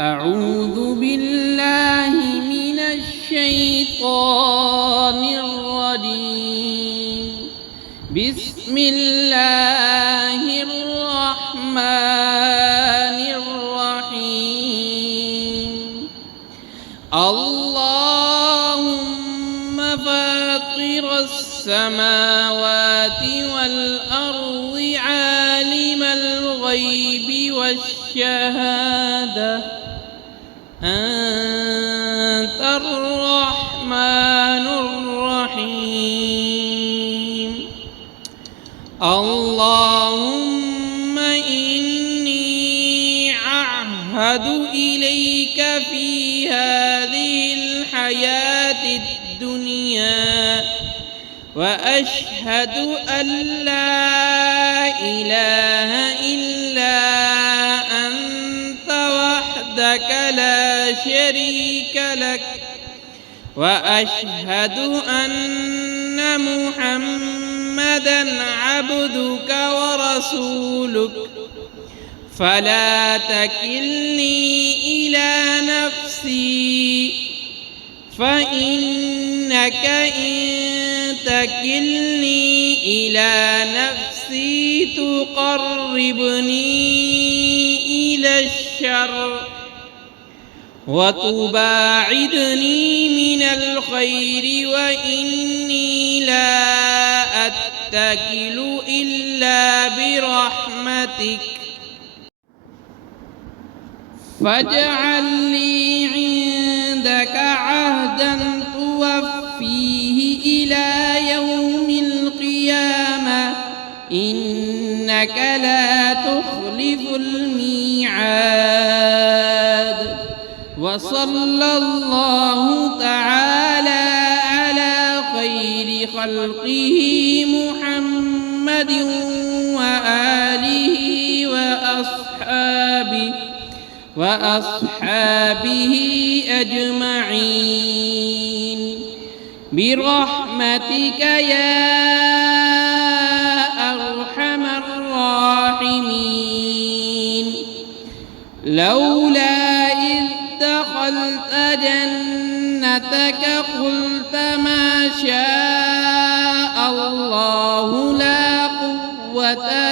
أعوذ بالله من الشيطان الرجيم. بسم الله الرحمن الرحيم. اللهم فاطر السماوات والأرض عالم الغيب والشهادة أنت الرحمن الرحيم. اللهم إني أعهد إليك في هذه الحياة الدنيا وأشهد أن لا إله إلا أنت وحدك لا شريك لك، وأشهد أن محمدًا عبدك ورسولك، فلا تكلني إلى نفسي، فإنك إن تكلني إلى نفسي تقربني إلى الشر وتباعدني من الخير، وإني لا أتكل إلا برحمتك، فاجعل لي عندك عهدا توفيه إلى يوم القيامة، إنك لا تخلف الميعاد. وصلى الله تعالى على خير خلقه محمد وآله وأصحابه أجمعين برحمتك يا أرحم الراحمين. لولا إذ دخلت جنتك قلت ما شاء الله لا قوة